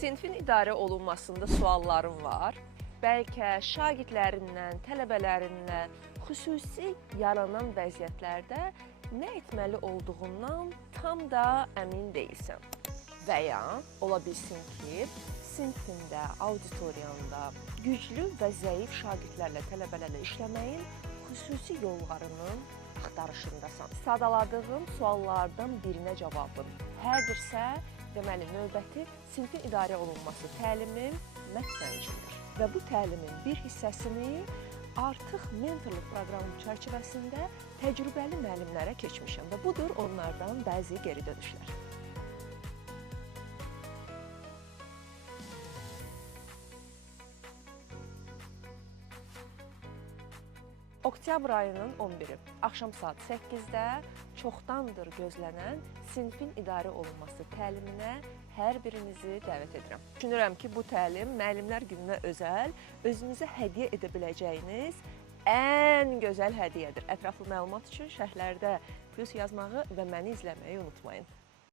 Sinfin idarə olunmasında suallarım var. Bəlkə şagirdlərindən, tələbələrindən xüsusi yaranan vəziyyətlərdə nə etməli olduğundan tam da əmin deyilsən. Və ya ola bilsin ki, sinfində, auditoriyanda güclü və zəif şagirdlərlə, tələbələrlə işləməyin xüsusi yollarının axtarışındasan. Sadaladığım suallardan birinə cavabın hərdirsə, deməli, növbəti sinfin idarə olunması təlimin məhz sənin üçündür. Və bu təlimin bir hissəsini artıq mentorluq proqramı çərçivəsində təcrübəli müəllimlərə keçmişəm və budur onlardan bəzi geri dönüşlər. Oktyabr ayının 11-i, axşam saat 8-də çoxdandır gözlənən sinfin idarə olunması təliminə hər birinizi dəvət edirəm. Düşünürəm ki, bu təlim müəllimlər gününə özəl, özünüzə hədiyyə edə biləcəyiniz ən gözəl hədiyyədir. Ətraflı məlumat üçün şərhlərdə plus yazmağı və məni izləməyi unutmayın.